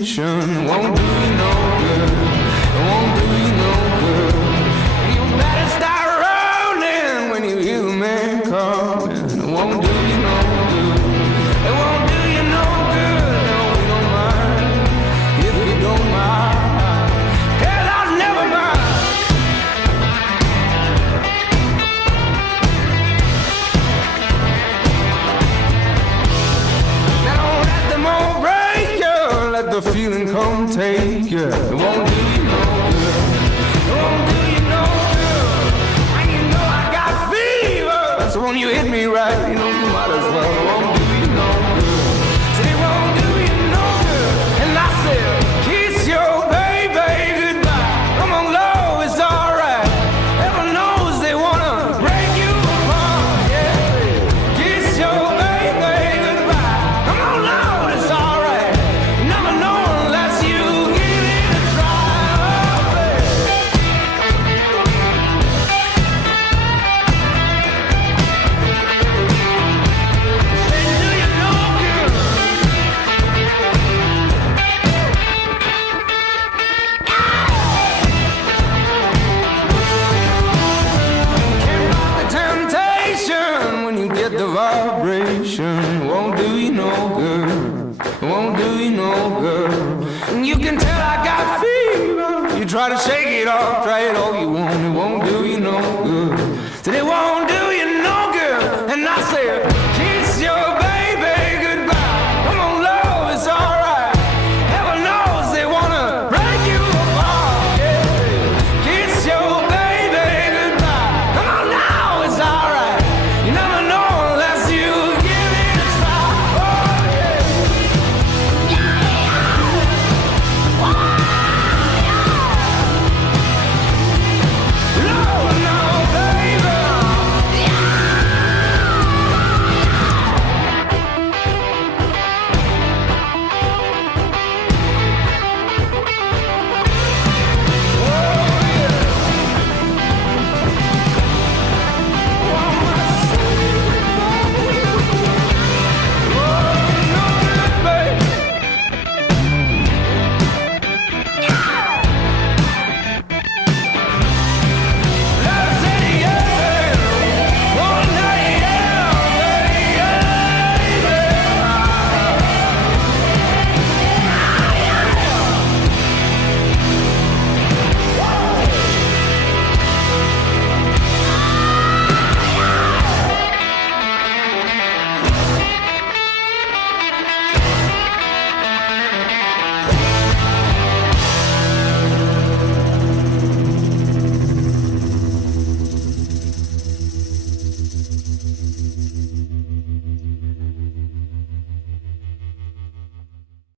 vibration won't do you no good. It won't do you no good. You better start rolling when you hear the man calling. It won't do you no good. It won't do you no good. No, we don't mind if you don't mind. Hell, I'll never mind. Now let them all break you. Let the feeling come take you. It won't do you no good. It won't do you no good. When you know I got fever, so when you hit me right, you know you might as well. It won't do you no good. Said it won't do you no good. And I said, kiss your baby goodbye. Come on, low, it's alright. Heaven knows they wanna break you apart. Yeah, kiss your baby goodbye. Come on, low, it's alright. You never know unless you give it a try. Oh, baby. They do you no good. Can't rock the temptation when you get the vibration. Won't do you no good. Won't do you no good. And you can tell I got fever. You try to shake it off, try it all